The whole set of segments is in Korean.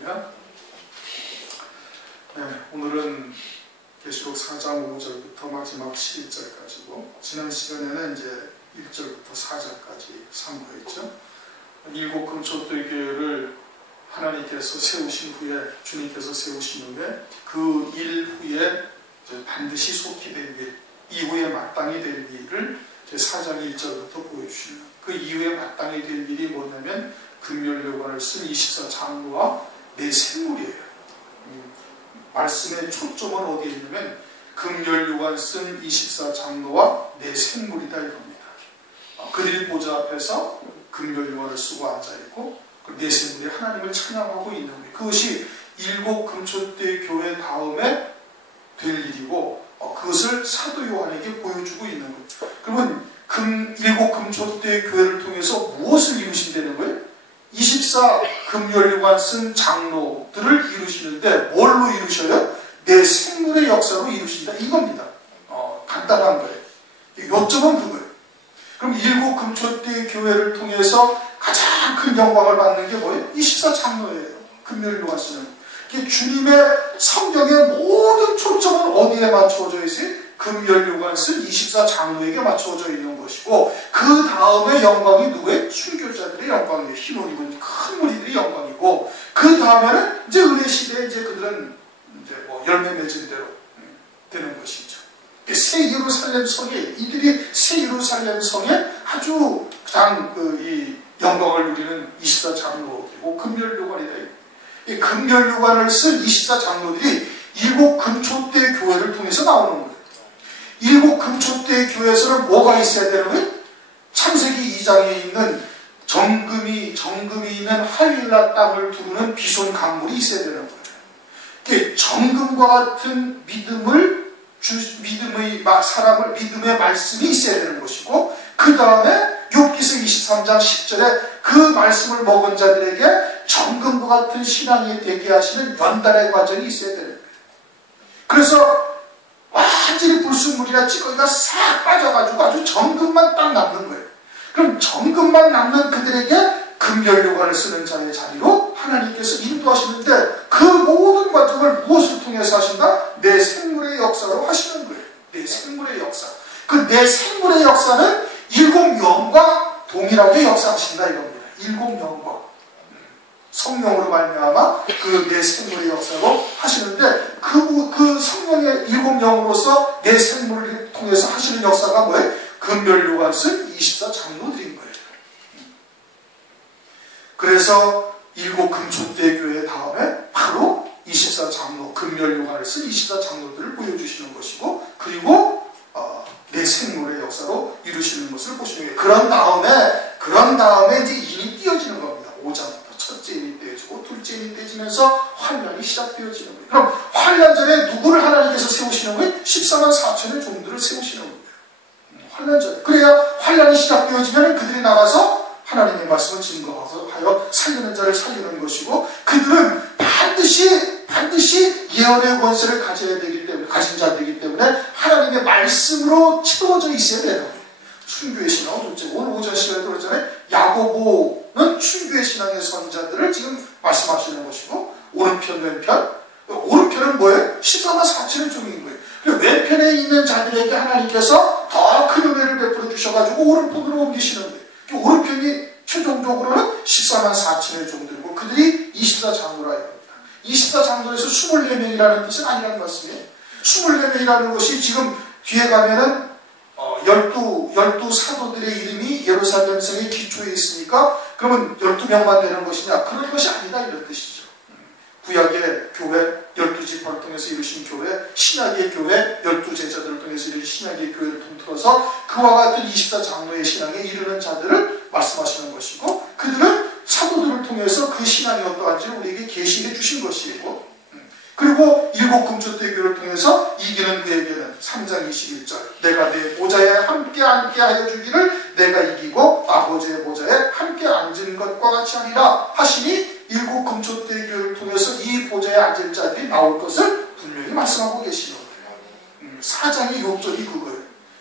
할렐루야. 네, 오늘은 계시록 4장 5절부터 마지막 11절까지고, 지난 시간에는 이제 1절부터 4절까지 상고했죠. 일곱 금초대 교회를 하나님께서 세우신 후에, 주님께서 세우신 후에 그 일 후에 반드시 속히 될 일, 이후에 마땅히 될 일을 4장 1절부터 보여주시는, 그 이후에 마땅히 될 일이 뭐냐면 금멸요관을 쓴 24장로와 내 생물이에요. 말씀의 초점은 어디에 있냐면 금멸요관 쓴 24장로와 내 생물이다 이겁니다. 그들이 보좌 앞에서 금멸요관을 쓰고 앉아있고 내 생물이 하나님을 찬양하고 있는 거예요. 그것이 일곱 금초대 교회 다음에 될 일이고, 그것을 사도 요한에게 보여주고 있는 거예요. 그러면 일곱 금초대 교회를 통해서 무엇을 이루신다는 거예요? 24 금멸요관 쓴 장로들을 이루시는데 뭘로 이루셔요? 내 생물의 역사로 이루신다 이겁니다. 간단한 거예요. 요점은 그거예요. 그럼 일곱 금초대 교회를 통해서 가장 큰 영광을 받는 게 뭐예요? 24 장로예요. 금멸요관 쓰는. 주님의 성경의 모든 초점은 어디에 맞춰져 있어요? 금멸요관 쓴 24 장로에게 맞춰져 있는 것이고, 그 다음에 영광이 누구의? 순교자들의 영광이에요. 흰 옷 입은 큰 무리들의 영광이고, 그 다음에는 이제 은혜 시대에 이제 그들은 이제 열매 맺은 대로 되는 것이죠. 새 예루살렘 성에, 이들이 새 예루살렘 성에 아주 가장 이 영광을 누리는 24 장로들이고 금멸요관이다. 이 금멸요관을 쓴 24 장로들이 일곱 금초대 교회를 통해서 나오는 거예요. 일곱 금초대 교회에서는 뭐가 있어야 되는 거예요? 창세기 2장에 있는 정금이 있는 하윌라 땅을 두르는 비손 강물이 있어야 되는 거예요. 정금과 같은 믿음의 말씀이 있어야 되는 것이고, 그 다음에 욥기서 23장 10절에 그 말씀을 먹은 자들에게 정금과 같은 신앙이 되게 하시는 연단의 과정이 있어야 되는 거예요. 그래서 완전히 불순물이나 찌꺼기가 싹 빠져가지고 아주 정금만 딱 남는 거예요. 그럼 정금만 남는 그들에게 금멸요관을 쓰는 자의 자리로 하나님께서 인도하시는데, 그 모든 과정을 무엇을 통해서 하신다? 내 생물의 역사로 하시는 거예요. 내 생물의 역사. 그 내 생물의 역사는 일곱 영과 동일하게 역사하신다 이겁니다. 일곱 영과 성령으로 말미암아 그 내 생물의 역사로 하시는데, 그 성령의 일곱 영으로서 내 생물을 통해서 하시는 역사가 뭐예요? 금멸요관 쓴 24 장로들인 거예요. 그래서 일곱 금초대 교회 다음에 바로 24 장로, 금멸요관을 쓴 24 장로들을 보여주시는 것이고, 그리고 내 생물의 역사로 이루시는 것을 보시는 거예요. 그런 다음에 이제 인이 띄어지는 겁니다. 5장부터 첫째 인이 띄어지고 둘째 인이 띄어지면서 환란이 시작되어지는 거예요. 그럼 환란 전에 누구를 하나님께서 세우시는 거예요? 14만 4천의 종들을 세우시는 거예요. 환란 전에. 그래야 환란이 시작되어지면 그들이 나가서 하나님의 말씀을 증거하여 살리는 자를 살리는 것이고, 그들은 반드시 예언의 권세를 가진 자들이기 때문에 하나님의 말씀으로 채워져 있어야 되는 거예요. 순교의 신앙은 둘째. 오늘 오전 시간에 그러잖아요. 야고보는 순교의 신앙의 선자들을 지금 말씀하시는 것이고, 오른편, 왼편. 오른편은 뭐예요? 14만 4천의 종인 거예요. 왼편에 있는 자들에게 하나님께서 더 큰 은혜를 베풀어 주셔가지고 오른편으로 옮기시는 거예요. 오른편이 최종적으로는 14만 4천의 종들이고, 그들이 24 장로라 이겁니다. 24 장로에서 24명이라는 뜻은 아니라는 말씀이에요. 24명이라는 것이 지금 뒤에 가면은 12 사도들의 이름이 예루살렘 성의 기초에 있으니까 그러면 12명만 되는 것이냐? 그런 것이 아니다 이런 뜻이죠. 구약의 교회 12지파를 통해서 이루신 교회, 신약의 교회 12제자들을 통해서 이루신 신약의 교회를 통틀어서 그와 같은 24 장로의 신앙에 이르는 자들을 말씀하시는 것이고, 그들은 사도들을 통해서 그 신앙이 어떠한지 우리에게 계시해 주신 것이고, 그리고 일곱 금초대 교회를 통해서 이기는 그에게는 3장 21절 내가 내 보좌에 함께 앉게 하여 주기를 내가 이기고 아버지의 보좌에 함께 앉은 것과 같이 하리라 하시니, 일곱 금초대 교회를 통해서 이 보좌에 앉을 자들이 나올 것을 분명히 말씀하고 계시는 거예요. 4장의 요점이 그거예요.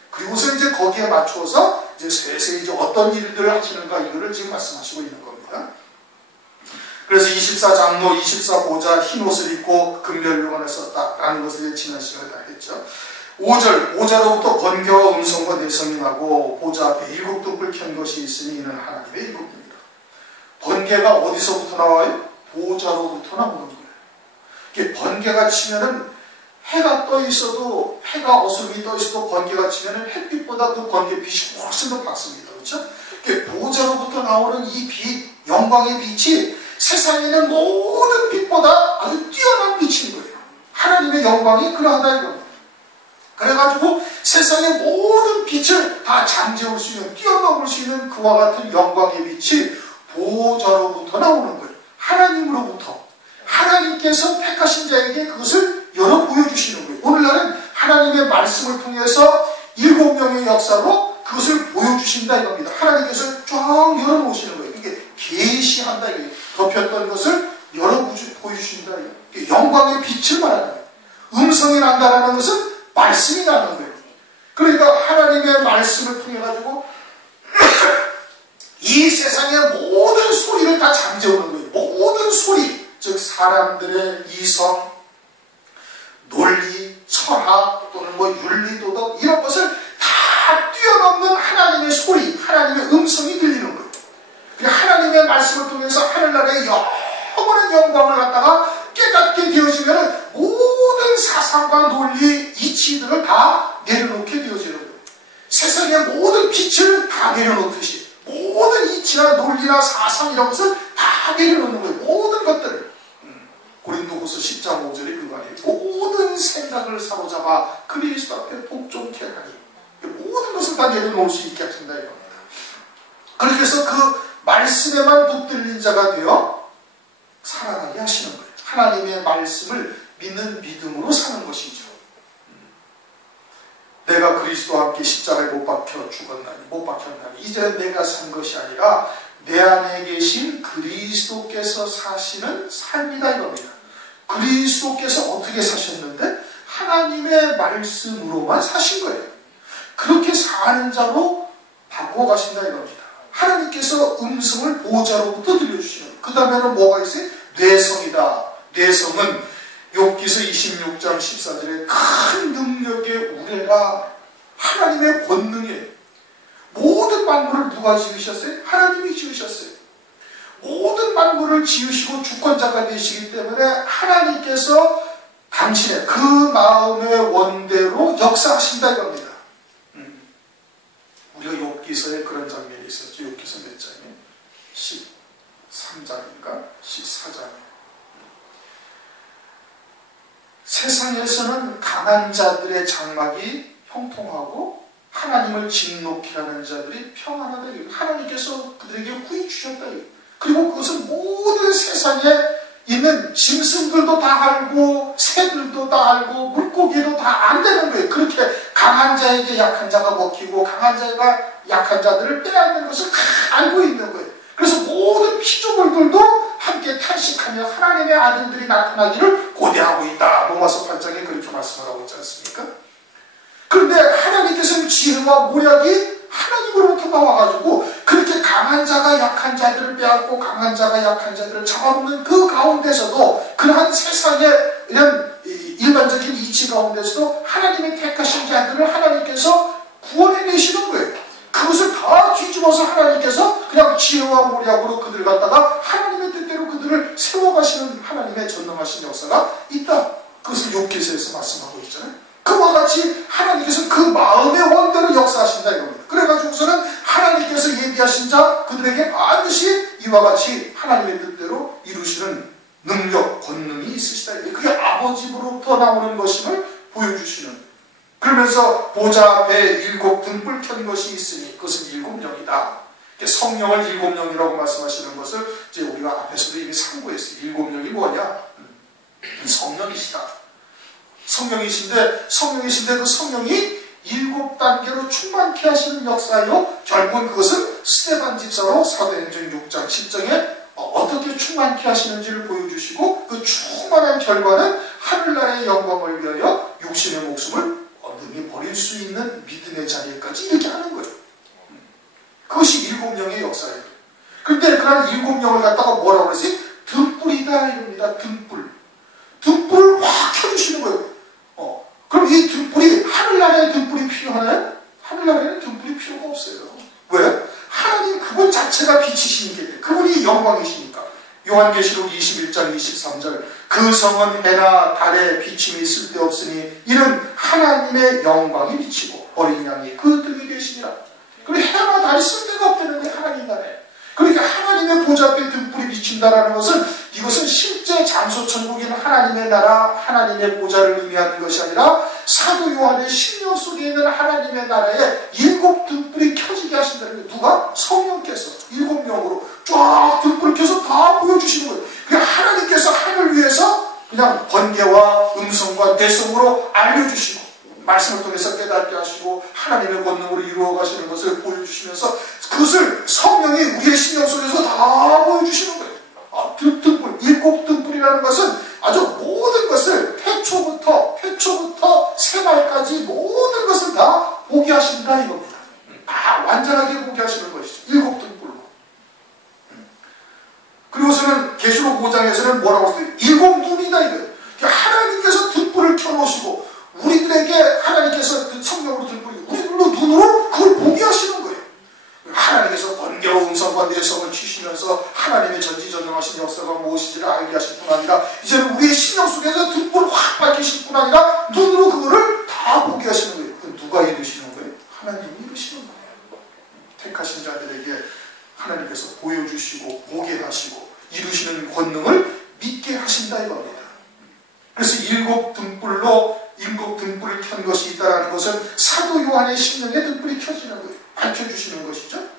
그리고서 이제 거기에 맞춰서 이제 세세히 이제 어떤 일들을 하시는가 이거를 지금 말씀하시고 있는 겁니다. 그래서 24장로, 24보좌, 흰 옷을 입고 금면류관을 썼다라는 것을 지난 시간에 다 했죠. 5절, 보좌로부터 번개와 음성과 내성이 나고 보좌 앞에 7등불 켠 것이 있으니 이는 하나님의 7등이다. 번개가 어디서부터 나와요? 보좌로부터 나오는 거예요. 이게 번개가 치면은 해가 떠 있어도, 해가 어둠이 떠 있어도 번개가 치면은 햇빛보다 그 번개빛이 훨씬 더 밝습니다. 그렇죠? 이게 보좌로부터 나오는 이 빛, 영광의 빛이 세상에 있는 모든 빛보다 아주 뛰어난 빛인 거예요. 하나님의 영광이 그러하다 이겁니다. 그래가지고 세상의 모든 빛을 다 잠재울 수 있는, 뛰어넘을 수 있는 그와 같은 영광의 빛이 보좌로부터 나오는 거예요. 하나님으로부터. 하나님께서 택하신 자에게 그것을 열어 보여주시는 거예요. 오늘날은 하나님의 말씀을 통해서 7명의 역사로 그것을 보여주신다 이겁니다. 하나님께서 쫙 열어놓으시는 거예요. 이게 계시한다 이거예요. 덮였던 것을 열어 보여주신다 이거예요. 영광의 빛을 말하는 거예요. 음성이 난다라는 것은 말씀이 나는 거예요. 그러니까 하나님의 말씀을 통해 가지고 이 세상의 모든 소리를 다 잠재우는 거예요. 모든 소리, 즉 사람들의 이성, 논리, 철학 또는 윤리도덕 이런 것을 다 뛰어넘는 하나님의 소리, 하나님의 음성이 들리는 거예요. 그러니까 하나님의 말씀을 통해서 하늘나라의 영원한 영광을 갖다가 깨닫게 되어지면 모든 사상과 논리, 이치들을 다 내려놓게 되어지는 거예요. 세상의 모든 빛을 다 내려놓듯이 모든 이치나 논리나 사상 이런 것을 다 내려놓는 거예요. 모든 것들을. 고린도후서 10장 5절에 그 말이에요. 모든 생각을 사로잡아 그리스도 앞에 복종케 하니 모든 것을 다 내려놓을 수 있게 하신다 이겁니다. 그렇게 해서 그 말씀에만 붙들린 자가 되어 살아나게 하시는 거예요. 하나님의 말씀을 믿는 믿음으로 사는 것이죠. 내가 그리스도와 함께 십자가에 못 박혀 죽었나니, 못 박혔나니 이제 내가 산 것이 아니라 내 안에 계신 그리스도께서 사시는 삶이다 이겁니다. 그리스도께서 어떻게 사셨는데? 하나님의 말씀으로만 사신 거예요. 그렇게 사는 자로 바꿔가신다 이겁니다. 하나님께서 음성을 보좌로부터 들려주시는 거예요. 그 다음에는 뭐가 있어요? 뇌성이다. 뇌성은 욥기서 26장 14절에 큰 능력의 우레라, 하나님의 권능이에요. 모든 만물을 누가 지으셨어요? 하나님이 지으셨어요. 모든 만물을 지으시고 주권자가 되시기 때문에 하나님께서 당신의 그 마음의 원대로 역사하신다 이겁니다. 우리가 욥기서에 그런 장면이 있었죠. 욥기서 몇 장이에요? 13장인가? 14장이에요. 세상에서는 강한 자들의 장막이 형통하고 하나님을 진노케 하는 자들이 평안하다. 하나님께서 그들에게 구해 주셨다. 그리고 그것은 모든 세상에 있는 짐승들도 다 알고 새들도 다 알고 물고기도 다 안다는 거예요. 그렇게 강한 자에게 약한 자가 먹히고 강한 자가 약한 자들을 빼앗는 것을 다 알고 있는 거예요. 그래서 모든 피조물들도 함께 탄식하며 하나님의 아들들이 나타나기를 고대하고 있다. 로마서 8장에 그렇게 말씀을 하고 있지 않습니까? 그런데 하나님께서는 지혜와 모략이 하나님으로부터 나와가지고 그렇게 강한 자가 약한 자들을 빼앗고 강한 자가 약한 자들을 잡아먹는 그 가운데서도, 그러한 세상의 이런 일반적인 이치 가운데서도 하나님의 택하신 자들을 하나님께서 구원해내시는 거예요. 그것을 다 뒤집어서 하나님께서 그냥 지혜와 모략으로 그들을 갖다가 하나님의 뜻대로 그들을 세워가시는 하나님의 전능하신 역사가 있다. 그것을 욥기서에서 말씀하고 있잖아요. 그와 같이 하나님께서 그 마음의 원대로 역사하신다 이겁니다. 그래가지고서는 하나님께서 예비하신 자 그들에게 반드시 이와 같이 하나님의 뜻대로 이루시는 능력, 권능이 있으시다. 그게 아버지로부터 나오는 것임을 보여주시는. 그러면서 보좌 앞에 7 등불 켠 것이 있으니 그것은 7영이다. 성령을 7영이라고 말씀하시는 것을 이제 우리가 앞에서도 이미 상고했어요. 7영이 뭐냐? 성령이시다. 성령이신데 그 성령이 7단계로 충만케 하시는 역사요. 결국은 그것은 스데반 집사로 사도행전 6장 10장에 어떻게 충만케 하시는지를 보여주시고, 그 충만한 결과는 하늘나라의 영광을 위하여 육신의 목숨을 능히 버릴 수 있는 믿음의 자리까지 이렇게 하는 거예요. 그것이 7영의 역사예요. 그런데 그런 7영을 갖다가 뭐라고 그러지? 등불이다 이겁니다. 등불을 확 켜주시는 거예요. 그럼 이 등불이 하늘나라의 등불이 필요하나요? 하늘나라에는 등불이 필요가 없어요. 왜? 하나님 그분 자체가 빛이시니까, 그분이 영광이시니까. 요한계시록 21장 23절 그 성은 해나 달에 비침이 쓸데없으니 이는 하나님의 영광이 비치고 어린 양이 그 등이 되시니라. 그리고 해나 달이 쓸데가 없다는 게 하나님 나라에. 그러니까 하나님의 보좌 앞에 등불이 비친다라는 것은, 이것은 실제 장소 천국인 하나님의 나라, 하나님의 보좌를 의미하는 것이 아니라 사도 요한의 심령 속에 있는 하나님의 나라에 7 등불이 켜지게 하신다는 게, 누가? 성령께서 7명으로 쫙 등불을 켜서 다 보여주시는 거예요. 그러니까 하나님께서 하늘 위에서 그냥 번개와 음성과 대성으로 알려주시고, 말씀을 통해서 깨닫게 하시고 하나님의 권능으로 이루어 가시는 것을 보여주시면서 그것을 성령이 우리의 심령 속에서 다 보여주시는 거예요. 등불, 7 등불이라는 것은 아주 모든 것을 태초부터 새말까지 모든 것을 다 보게 하신다 이겁니다. 다 완전하게 보게 하시는 것이죠. 7 등불로. 그리고서는 계시록 5장에서는 뭐라고 했어요? 7 눈이다 이거예요. 하나님께서 등불을 켜놓으시고 우리들에게 하나님께서 성령으로 등불이 우리들로 눈으로 그걸 보게 하시는 거예요. 하나님께서 번개와 음성과 내성을 치시면서 하나님의 전지전능하신 역사가 무엇인지를 알게 하실 뿐 아니라 이제는 우리의 신령 속에서 등불을 확 밝히실 뿐 아니라 눈으로 그거를 다 보게 하시는 거예요. 그럼 누가 이루시는 거예요? 하나님이 이루시는 거예요. 택하신 자들에게 하나님께서 보여주시고 보게 하시고 이루시는 권능을 믿게 하신다 이겁니다. 그래서 7 등불을 켠 것이 있다는 것은 사도 요한의 심령에 등불이 켜지는 거예요. 밝혀주시는 것이죠.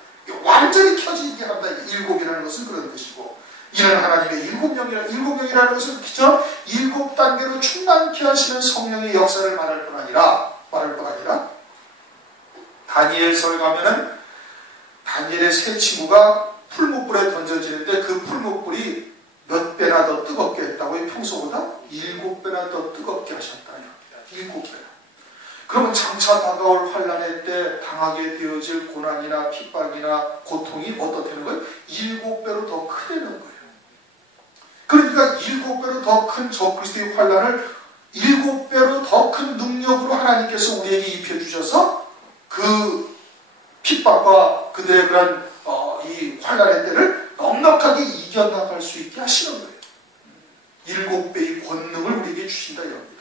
완전히 켜지게 한다. 7이라는 것은 그런 뜻이고, 이는 하나님의 7명이라는 것은 기존 7단계로 충만케 하시는 성령의 역사를 말할 뿐 아니라 다니엘서에 가면은 다니엘의 세 친구가 풀무불에 던져지는데 그 풀무불이 몇 배나 더 뜨겁게 했다고요? 평소보다 7배나 더 뜨겁게 하셨다. 7배나. 그러면 장차 다가올 환난의 때 당하게 되어질 고난이나 핍박이나 고통이 어떻다는 거예요? 7배로 더 크다는 거예요. 그러니까 7배로 더 큰 적그리스도의 환난을 7배로 더 큰 능력으로 하나님께서 우리에게 입혀주셔서 그 핍박과 그들의 그런 이 환난의 때를 넉넉하게 이겨나갈 수 있게 하시는 거예요. 7배의 권능을 우리에게 주신다 이겁니다.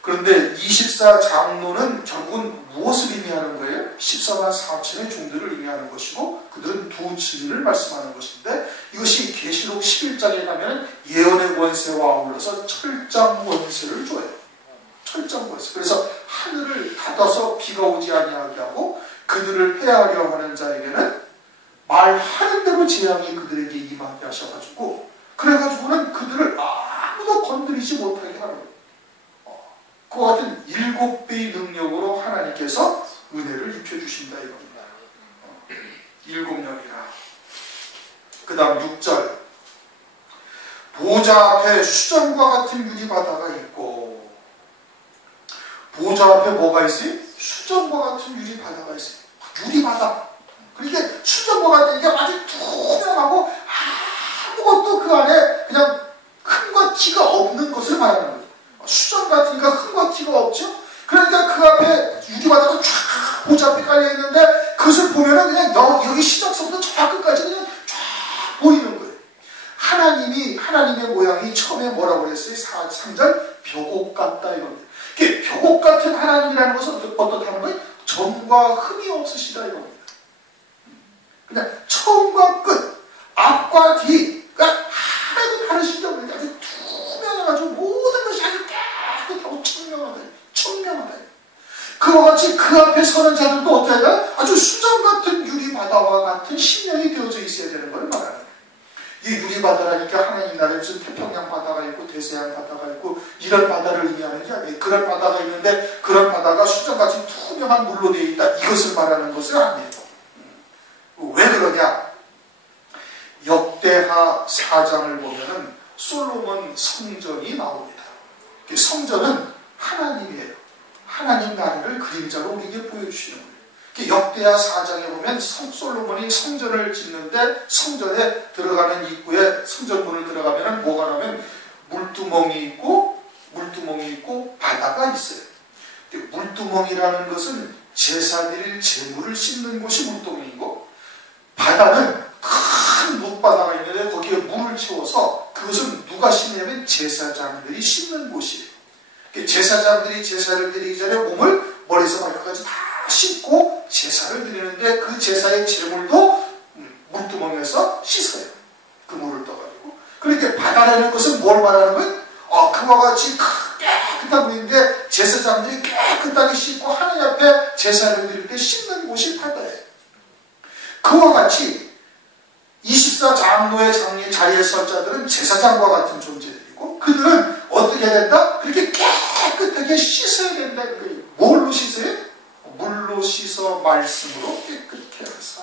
그런데 24장로는 결국은 무엇을 의미하는 거예요? 14만 4천의 종들을 의미하는 것이고 그들은 두 진리를 말씀하는 것인데, 이것이 계시록 11장에 가면 예언의 권세와 아울러서 철장 권세를 줘요. 철장 권세. 그래서 하늘을 닫아서 비가 오지 아니하게 하고 그들을 해하려 하는 자에게는 말하는 대로 재앙이 그들에게 임하게 하셔가지고, 그래가지고는 그들을 아무도 건드리지 못하게 하는 거예요. 그와 같은 7배의 능력으로 하나님께서 은혜를 입혀주신다 이겁니다. 7명이라. 그 다음 6절. 보좌 앞에 수정과 같은 유리바다가 있고, 보좌 앞에 뭐가 있어요? 수정과 같은 유리바다가 있어요. 유리바다. 그러니까 수정과 같은 게 아주 투명하고 아무것도 그 안에 그냥 흠과 티가 없는 것을 말하는 거예요. 수정 같으니까 흠과 티가 없죠? 그러니까 그 앞에 유리바다가 쫙 보좌 앞에 깔려있는데 그것을 보면은 그냥 여기 시작서부터 저 끝까지 그냥 쫙 보이는 거예요. 하나님의 모양이 처음에 뭐라고 그랬어요? 3절 벽옥 같다 이겁니다. 벽옥 같은 하나님이라는 것은 어떻다는 거예요? 점과 흠이 없으시다 이겁니다. 그냥 처음과 끝, 앞과 뒤가 하나도 다르신 게 없는 게 아주 투명해가지고 모든 것이 아주 깨끗하고 청명하다. 그와 같이 그 앞에 서는 자들도 어떻게 해야 아주 수정 같은 유리바다와 같은 심령이 되어져 있어야 되는 걸 말하는 거예요. 이 유리바다라니까 하나님 나라에 무슨 태평양 바다가 있고 대서양 바다가 있고 이런 바다를 의미하는 게 아니에요. 그런 바다가 있는데 그런 바다가 수정같이 투명한 물로 되어 있다. 이것을 말하는 것은 아니에요. 왜 그러냐? 역대하 4장을 보면은 솔로몬 성전이 나옵니다. 성전은 하나님이에요. 하나님 나라를 그림자로 우리에게 보여주시는 거예요. 역대하 4장에 보면 솔로몬이 성전을 짓는데 성전에 들어가는 입구에 성전문을 들어가면 뭐가 나면 물두멍이 있고 바다가 있어요. 물두멍이라는 것은 제사 드릴 재물을 씻는 곳이 물두멍이고, 바다는 큰 물바다가 있는데 거기에 물을 채워서 그것은 누가 씻냐면 제사장들이 씻는 곳이에요. 제사장들이 제사를 드리기 전에 몸을 머리에서 발끝까지 다 씻고 제사를 드리는데 그 제사의 제물도 물두멍에서 씻어요. 그 물을 떠가지고. 그러니까 바다라는 것은 뭘 말하는 거예요? 그와 같이 깨끗한 물인데 제사장들이 깨끗하게 씻고 하나님 앞에 제사를 드릴 때 씻는 곳이 바다예요. 그와 같이 24장로의 자리에 설 자들은 제사장과 같은 존재들이고, 그들은 어떻게 해야 된다? 그렇게 깨끗하게 씻어야 된다는 거예요. 뭘로 씻어요? 물로 씻어 말씀으로 깨끗게 하사.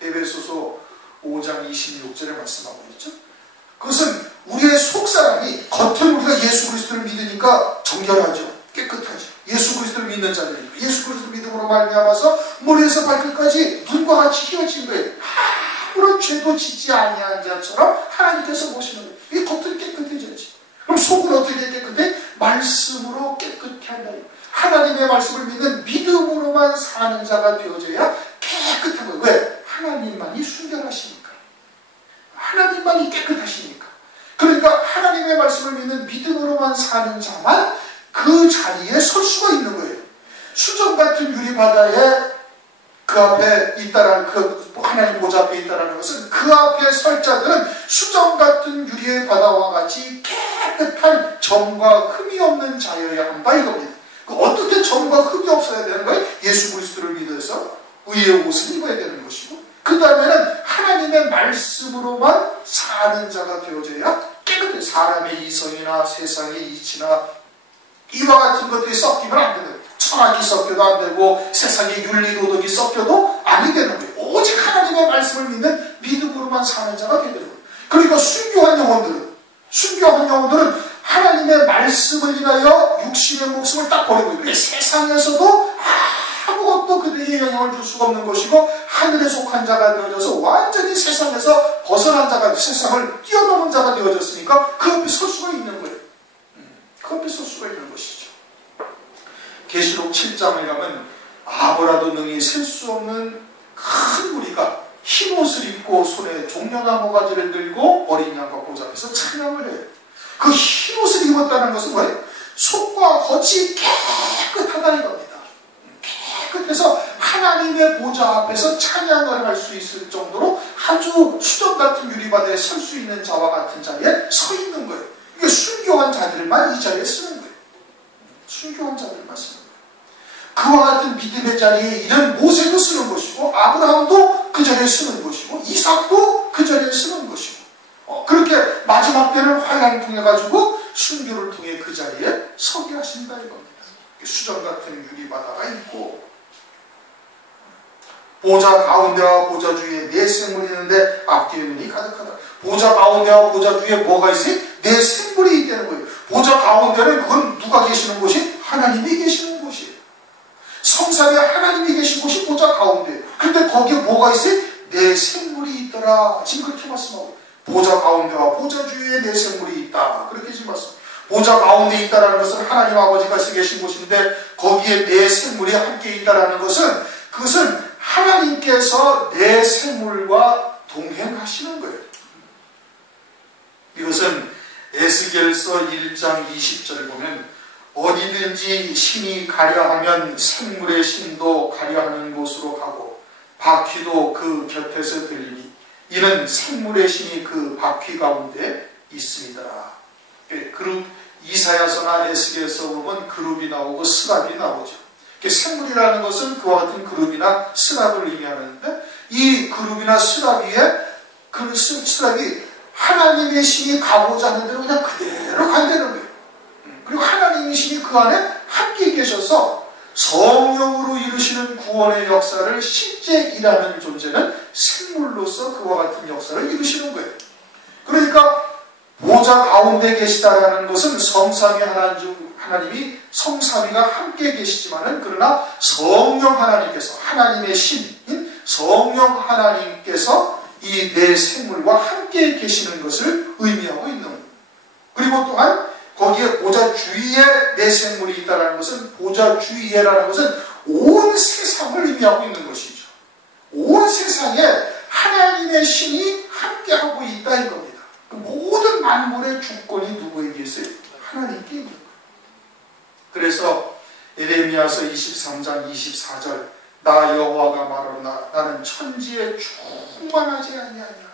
에베소서 5장 26절에 말씀하고 있죠. 그것은 우리의 속사람이, 겉은 우리가 예수 그리스도를 믿으니까 정결하죠. 깨끗하죠. 예수 그리스도를 믿는 자들이니까. 예수 그리스도 믿음으로 말미암아서 머리에서 발끝까지 눈과 같이 휘어진 거예요. 아무런 죄도 짓지 아니한 자처럼 하나님께서 보시는 거예요. 이 겉은 깨끗해졌지. 그럼 속은 어떻게 깨끗해? 말씀으로 깨끗게 한다. 하나님의 말씀을 믿는 믿음으로만 사는 자가 되어져야 깨끗한 거예요. 왜? 하나님만이 순결하시니까. 하나님만이 깨끗하시니까. 그러니까 하나님의 말씀을 믿는 믿음으로만 사는 자만 그 자리에 설 수가 있는 거예요. 수정 같은 유리바다에 그 앞에 있다라는, 그 하나님 보좌 앞에 있다라는 것은 그 앞에 설 자들은 수정 같은 유리의 바다와 같이 깨끗한 점과 흠이 없는 자여야 한다 이겁니다. 어떻게 점과 흠이 없어야 되는 거예요? 예수 그리스도를 믿어서 의의 옷을 입어야 되는 것이고, 그 다음에는 하나님의 말씀으로만 사는 자가 되어져야 깨끗해요. 사람의 이성이나 세상의 이치나 이와 같은 것들이 섞이면 안 되는, 철학이 섞여도 안 되고 세상의 윤리도덕이 섞여도 아니 되는 거예요. 오직 하나님의 말씀을 믿는 믿음으로만 사는 자가 되는 거예요. 그러니까 순교한 영혼들은 하나님의 말씀을 인하여 육신의 목숨을 딱 버리고 있는데, 세상에서도 아무것도 그들에게 영향을 줄 수가 없는 것이고 하늘에 속한 자가 되어져서 완전히 세상에서 벗어난 자가, 세상을 뛰어넘은 자가 되어졌으니까 그 앞에 설 수가 있는 거예요. 그 앞에 설 수가 있는 것이죠. 계시록 7장을 가면 아무라도 능히 셀 수 없는 큰 무리가 흰 옷을 입고 손에 종려나무 가지를 들고 어린 양과 보좌 앞에서 찬양을 해요. 그 흰 옷을 입었다는 것은 뭐예요? 속과 겉이 깨끗하다는 겁니다. 깨끗해서 하나님의 보좌 앞에서 찬양을 할 수 있을 정도로 아주 수정 같은 유리바다에 설 수 있는 자와 같은 자리에 서 있는 거예요. 이게 순교한 자들만 이 자리에 쓰는 거예요. 순교한 자들만 쓰는 거예요. 그와 같은 믿음의 자리에 이런 모세도 쓰는 것이고, 아브라함도 그 자리에 쓰는 것이고, 이삭도 그 자리에 쓰는 것이고, 그렇게 마지막 때를 환란을 통해 가지고 순교를 통해 그 자리에 서게 하신다 이겁니다. 수정 같은 유리바다가 있고, 보좌 가운데와 보좌 주위에 네 생물이 있는데 앞뒤에 눈이 가득하다. 보좌 가운데와 보좌 주위에 뭐가 있어요? 네 생물이 있다는 거예요. 보좌 가운데는 그건 누가 계시는 곳이? 하나님이 계시는 곳이에요. 성삼에 하나님이 계신 곳이 보좌 가운데예요. 그런데 거기에 뭐가 있어요? 네 생물이 있더라. 지금 그렇게 말씀하고, 보좌 가운데와 보좌 주위에 네 생물이 있다. 그렇게 지금 말씀. 보좌 가운데 있다라는 것은 하나님 아버지가 계신 곳인데, 거기에 네 생물이 함께 있다라는 것은, 그것은 하나님께서 내 생물과 동행하시는 거예요. 이것은 에스겔서 1장 20절을 보면, 어디든지 신이 가려하면 생물의 신도 가려하는 곳으로 가고 바퀴도 그 곁에서 들리니 이는 생물의 신이 그 바퀴 가운데 있습니다. 그룹 이사야서나 에스겔서 보면 그룹이 나오고 스랍이 나오죠. 생물이라는 것은 그와 같은 그룹이나 스랍을 의미하는데, 이 그룹이나 스랍 위에 그 스랍이 하나님의 신이 가고자 하는 대로 그냥 그대로 간다는 거예요. 그리고 하나님의 신이 그 안에 함께 계셔서 성령으로 이루시는 구원의 역사를 실제 일하는 존재는 생물로서 그와 같은 역사를 이루시는 거예요. 그러니까 보좌 가운데 계시다라는 것은 성삼위 하나님이 성삼위가 함께 계시지만은 그러나 성령 하나님께서 하나님의 신인 성령 하나님께서 이 내 생물과 함께 계시는 것을 의미하고 있는 겁니다. 그리고 또한 거기에 보좌 주위에 내 생물이 있다는 것은 보좌 주위에라는 것은 온 세상을 의미하고 있는 것이죠. 온 세상에 하나님의 신이 함께하고 있다 이겁니다. 모든 만물의 주권이 누구에게 있어요? 하나님께 있는 거예요. 그래서 에레미야서 23장 24절 나 여호와가 말하노라 나는 천지에 충만하지 아니하냐.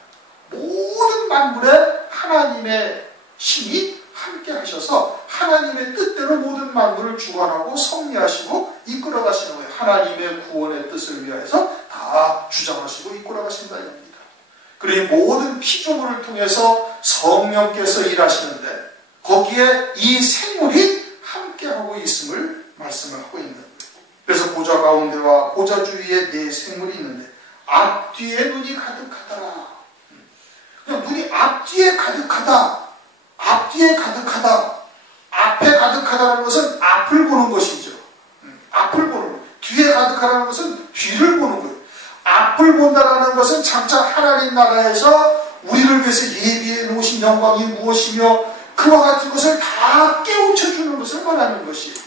모든 만물에 하나님의 신이 함께 하셔서 하나님의 뜻대로 모든 만물을 주관하고 섭리하시고 이끌어 가시는 거예요. 하나님의 구원의 뜻을 위하여서 다 주장하시고 이끌어 가신다 이겁니다. 그리고 모든 피조물을 통해서 성령께서 일하시는데 거기에 이 생물이 함께하고 있음을 말씀을 하고 있는 거예요. 그래서 보좌 가운데와 보좌 주위에 네 생물이 있는데 앞뒤에 눈이 가득하더라. 그냥 눈이 앞뒤에 가득하다. 앞뒤에 가득하다. 앞에 가득하다는 것은 앞을 보는 것이죠. 앞을 보는 거예요. 뒤에 가득하다는 것은 뒤를 보는 거예요. 앞을 본다는 것은 장차 하나님 나라에서 우리를 위해서 예비해 놓으신 영광이 무엇이며 그와 같은 것을 다 깨우쳐 주는 것을 말하는 것이에요.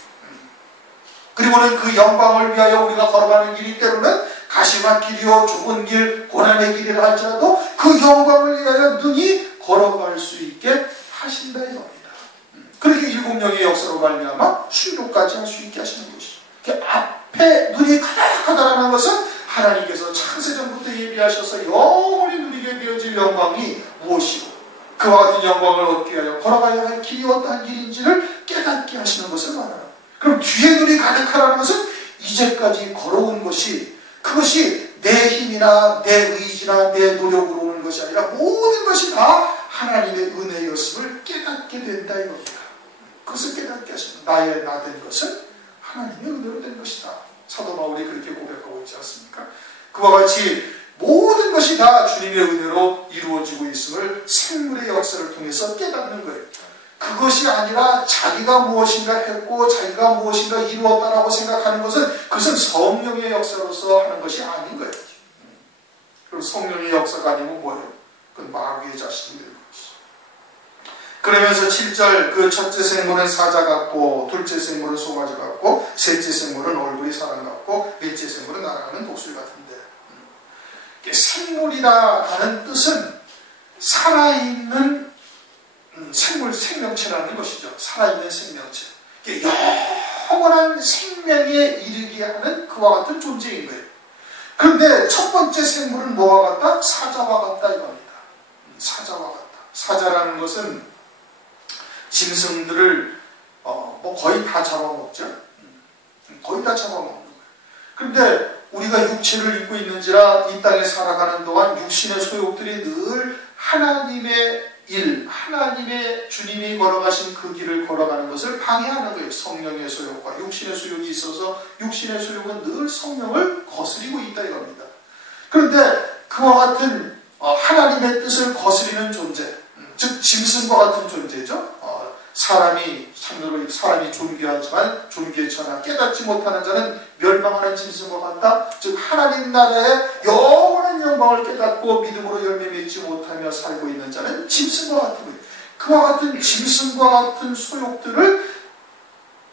그리고는 그 영광을 위하여 우리가 걸어가는 길이 때로는 가시밭 길이요 좁은 길 고난의 길이라 할지라도 그 영광을 위하여 눈이 걸어갈 수 있게 하신다 이겁니다. 그렇게 7영의 역사로 말미암아 순교까지 할 수 있게 하시는 것이죠. 앞에 눈이 가득하다는 것은 하나님께서 창세전부터 예비하셔서 영원히 누리게 되어질 영광이 무엇이고 그와 같은 영광을 얻기 위하여 걸어가야 할 길이 어떠한 길인지를 깨닫게 하시는 것을 말하는. 그럼 뒤에 눈이 가득하다는 것은 이제까지 걸어온 것이 그것이 내 힘이나 내 의지나 내 노력으로 오는 것이 아니라 모든 것이 다 하나님의 은혜였음을 깨닫게 된다 이겁니다. 그것을 깨닫게 하십니다. 나의 나 된 것은 하나님의 은혜로 된 것이다. 사도 바울이 그렇게 고백하고 있지 않습니까? 그와 같이 모든 것이 다 주님의 은혜로 이루어지고 있음을 생물의 역사를 통해서 깨닫는 거예요. 그것이 아니라 자기가 무엇인가 했고 자기가 무엇인가 이루었다라고 생각하는 것은 그것은 성령의 역사로서 하는 것이 아닌 거예요. 그럼 성령의 역사가 아니면 뭐예요? 그건 마귀의 자식이 되는 것이죠. 그러면서 7절 그 첫째 생물은 사자 같고 둘째 생물은 송아지 같고 셋째 생물은 얼굴이 사람 같고 넷째 생물은 날아가는 독수리 같은데 생물이라 하는 뜻은 살아있는 생물, 생명체라는 것이죠. 살아있는 생명체. 영원한 생명에 이르게 하는 그와 같은 존재인 거예요. 그런데 첫 번째 생물은 뭐와 같다? 사자와 같다 이겁니다. 사자와 같다. 사자라는 것은 짐승들을 뭐 거의 다 잡아먹죠. 거의 다 잡아먹는 거예요. 그런데 우리가 육체를 입고 있는지라 이 땅에 살아가는 동안 육신의 소욕들이 늘 하나님의 일, 하나님의 주님이 걸어가신 그 길을 걸어가는 것을 방해하는 거예요. 성령의 소욕과 육신의 소욕이 있어서 육신의 소욕은 늘 성령을 거스리고 있다 이겁니다. 그런데 그와 같은 하나님의 뜻을 거스리는 존재, 즉 짐승과 같은 존재죠. 사람이 존귀하지만 존귀에 처나 깨닫지 못하는 자는 멸망하는 짐승과 같다. 즉 하나님 나라의 영원한 영광을 깨닫고 믿음으로 열매 맺지 못하며 살고 있는 자는 짐승과 같은 거예요. 그와 같은 짐승과 같은 소욕들을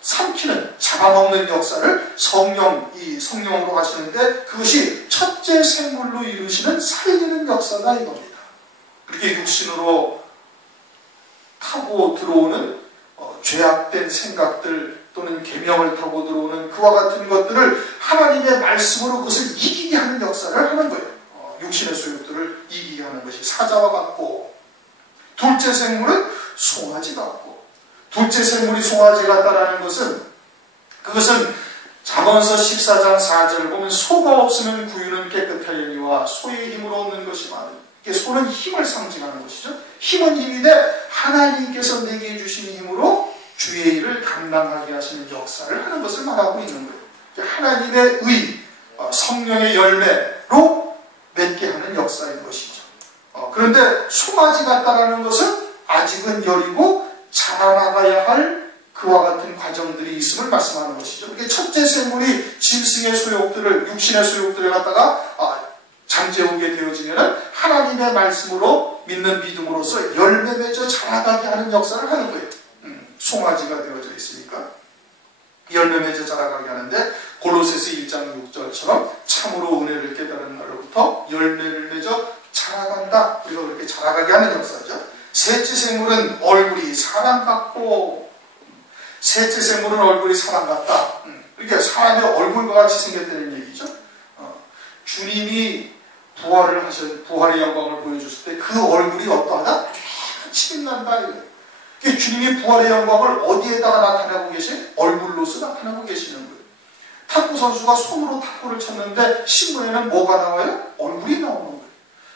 삼키는 잡아먹는 역사를 성령으로 하시는데 그것이 첫째 생물로 이루시는 살리는 역사다 이겁니다. 그렇게 육신으로 타고 들어오는 죄악된 생각들 또는 계명을 타고 들어오는 그와 같은 것들을 하나님의 말씀으로 그것을 이기게 하는 역사를 하는 거예요. 육신의 소욕들을 이기게 하는 것이 사자와 같고 둘째 생물은 송아지 같고 둘째 생물이 송아지 같다라는 것은 그것은 잠언서 14장 4절을 보면 소가 없으면 구유는 깨끗하려니와 소의 힘으로 얻는 것이 많은 소는 힘을 상징하는 것이죠. 힘은 힘인데 하나님께서 내게 주신 힘으로 주의 일을 감당하게 하시는 역사를 하는 것을 말하고 있는 거예요. 하나님의 의, 성령의 열매로 맺게 하는 역사인 것이죠. 그런데 송아지 같다라는 것은 아직은 여리고 자라나가야 할 그와 같은 과정들이 있음을 말씀하는 것이죠. 이게 첫째 생물이 짐승의 소욕들을, 육신의 소욕들을 갖다가 잠재우게 되어지면 하나님의 말씀으로 믿는 믿음으로써 열매 맺어 자라가게 하는 역사를 하는 거예요. 송아지가 되어져 있으니까 열매 맺어 자라가게 하는데, 골로새서 1장 6절처럼 참으로 은혜를 깨달은 날로부터 열매를 맺어 자라간다. 우리가 그렇게 자라가게 하는 역사죠. 셋째 생물은 얼굴이 사람 같고, 셋째 생물은 얼굴이 사람 같다. 그러니까 사람의 얼굴과 같이 생겼다는 얘기죠. 주님이 부활의 영광을 보여줬을 때 그 얼굴이 어떠하다? 빛이 빛난다. 그러니까 주님이 부활의 영광을 어디에다가 나타내고 계세요? 얼굴로서 나타내고 계시는 거예요. 탁구 선수가 손으로 탁구를 쳤는데 신문에는 뭐가 나와요? 얼굴이 나오는 거예요.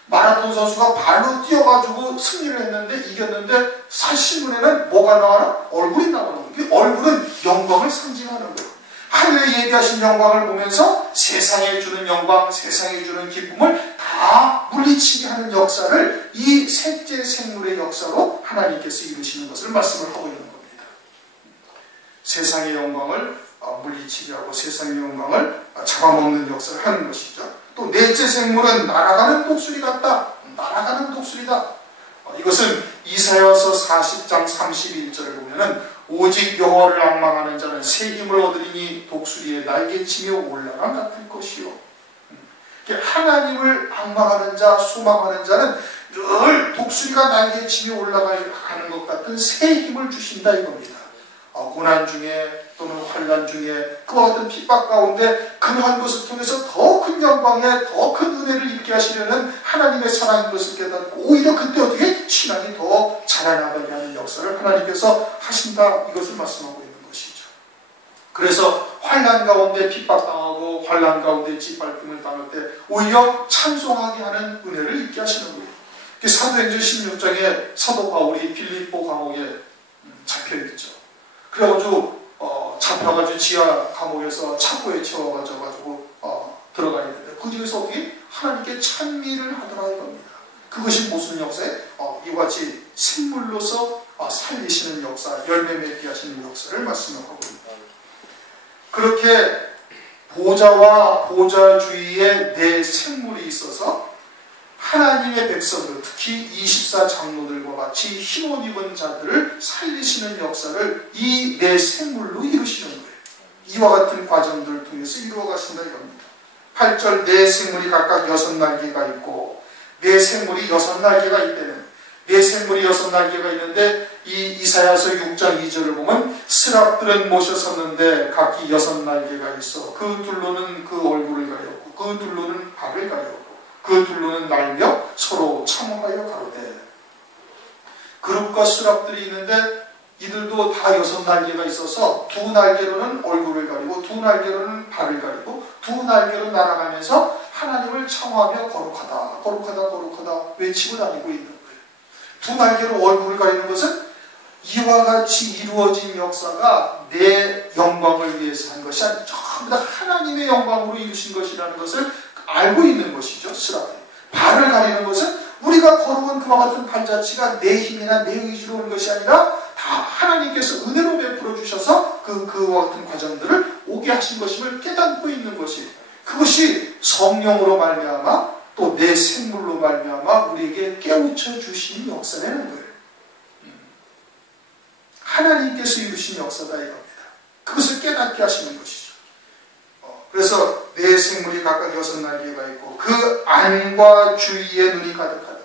마라톤 선수가 발로 뛰어가지고 승리를 했는데 이겼는데 신문에는 뭐가 나와요? 얼굴이 나오는 거예요. 얼굴은 영광을 상징하는 거예요. 하늘에 예비하신 영광을 보면서 세상에 주는 영광, 세상에 주는 기쁨을 다 물리치게 하는 역사를 이 셋째 생물의 역사로 하나님께서 이루시는 것을 말씀을 하고 있는 겁니다. 세상의 영광을 물리치게 하고 세상의 영광을 잡아먹는 역사를 하는 것이죠. 또 넷째 생물은 날아가는 독수리 같다. 날아가는 독수리다. 이것은 이사야서 40장 31절을 보면은 오직 여호와를 앙망하는 자는 새 힘을 얻으리니 독수리의 날개치며 올라간 같을 것이요. 하나님을 앙망하는 자, 소망하는 자는 늘 독수리가 날개치며 올라가는 것 같은 새 힘을 주신다 이겁니다. 고난 중에 또는 환난 중에 그와 같은 핍박 가운데 그러한 것을 통해서 더 큰 영광에 더 큰 은혜를 입게 하시려는 하나님의 사랑인 것을 깨닫고 오히려 그때 어떻게 신앙이 더 자라나가게 하는 역사를 하나님께서 하신다, 이것을 말씀하고 있는 것이죠. 그래서 환난 가운데 핍박당하고 환난 가운데 짓밟힘을 당할 때 오히려 찬송하게 하는 은혜를 입게 하시는 거예요. 사도행전 16장에 사도 바울이 빌립보 감옥에 잡혀있죠. 그래가지고 잡혀가지고 지하 감옥에서 차고에 채워가지고 들어가 있는데 그 중에서 어떻게 하나님께 찬미를 하더라 이겁니다. 그것이 무슨 역사에 이와 같이 생물로서 살리시는 역사, 열매 맺게 하시는 역사를 말씀하고 있습니다. 그렇게 보좌와 보좌 주위에 네 생물이 있어서 하나님의 백성들, 특히 24장로들과 같이 힘옷 입은 자들을 살리시는 역사를 이 네 생물로 이루시는 거예요. 이와 같은 과정들을 통해서 이루어가신다 이겁니다. 8절 네 생물이 각각 6날개가 있고, 네 생물이 6날개가 있다는, 네 생물이 6날개가 있는데 이 이사야서 6장 2절을 보면 스랍들은 모셔 섰는데 각기 6날개가 있어 그 둘로는 그 얼굴을 가렸고 그 둘로는 발을 가렸고 그 둘로는 날며 서로 참호하여 가로되. 그룹과 수랍들이 있는데 이들도 다 6날개가 있어서 두 날개로는 얼굴을 가리고 두 날개로는 발을 가리고 두 날개로 날아가면서 하나님을 청하며 거룩하다 거룩하다 거룩하다 외치고 다니고 있는 거예요. 두 날개로 얼굴을 가리는 것은 이와 같이 이루어진 역사가 내 영광을 위해서 한 것이 아니라 전부 다 하나님의 영광으로 이루신 것이라는 것을 알고 있는 것이죠. 스라비. 발을 가리는 것은 우리가 걸어온 그와 같은 발자취가 내 힘이나 내 의지로 온 것이 아니라 다 하나님께서 은혜로 베풀어 주셔서 그와 같은 과정들을 오게 하신 것임을 깨닫고 있는 것이, 그것이 성령으로 말미암아 또 내 생물로 말미암아 우리에게 깨우쳐 주신 역사라는 거예요. 하나님께서 이루신 역사다 이겁니다. 그것을 깨닫게 하시는 것이죠. 그래서 내 생물이 각각 6날개가 있고 그 안과 주위에 눈이 가득하다.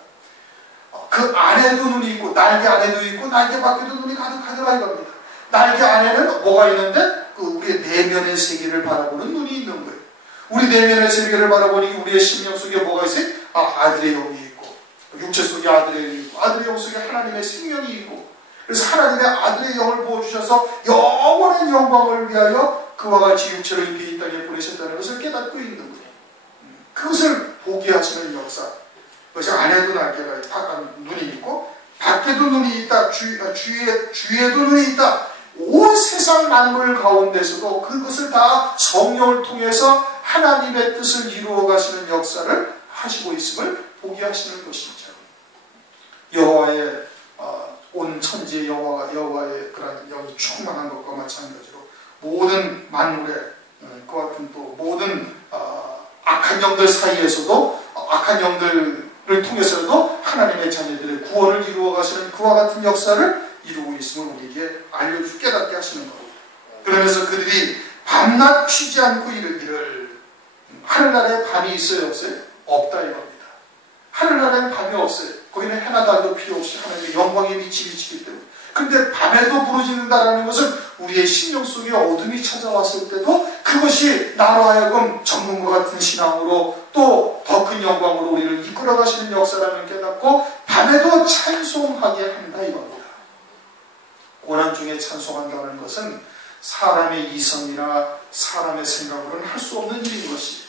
그 안에도 눈이 있고 날개 안에도 있고 날개 밖에도 눈이 가득하더라 이겁니다. 날개 안에는 뭐가 있는데 우리의 내면의 세계를 바라보는 눈이 있는 거예요. 우리 내면의 세계를 바라보니 우리의 심령 속에 뭐가 있어요? 아들의 영이 있고 육체 속에 아들의 영이 있고 아들의 영 속에 하나님의 생명이 있고, 그래서 하나님의 아들의 영을 부어주셔서 영원한 영광을 위하여 그와 같이 육체를 입혀 이 땅에 보내셨다는 것을 깨닫고 있는 거예요. 그것을 보게 하시는 역사. 그것이 안에도 날개가 눈이 있고 밖에도 눈이 있다. 주위에도 눈이 있다. 온 세상 만물 가운데서도 그것을 다 성령을 통해서 하나님의 뜻을 이루어 가시는 역사를 하시고 있음을 보게 하시는 것이죠. 여호와의 온 천지의 여호와의 그런 영이 충만한 것과 마찬가지로 모든 만물의 그와 같은 또 모든 악한 영들 사이에서도 악한 영들을 통해서도 하나님의 자녀들의 구원을 이루어 가시는 그와 같은 역사를 이루고 있음을 우리에게 알려주고 깨닫게 하시는 겁니다. 그러면서 그들이 밤낮 쉬지 않고 이르기를, 하늘나라에 밤이 있어요 없어요? 없다 이겁니다. 하늘나라에는 밤이 없어요. 거기는 해나 달도 필요 없이 하나님의 영광의 빛이 비치기 때문에. 그런데 밤에도 부르짖는다라는 것은 우리의 심령 속에 어둠이 찾아왔을 때도 그것이 나로 하여금 전문가 같은 신앙으로 또 더 큰 영광으로 우리를 이끌어 가시는 역사라는 깨닫고 밤에도 찬송하게 한다 이겁니다. 고난 중에 찬송한다는 것은 사람의 이성이나 사람의 생각으로는 할 수 없는 일인 것이,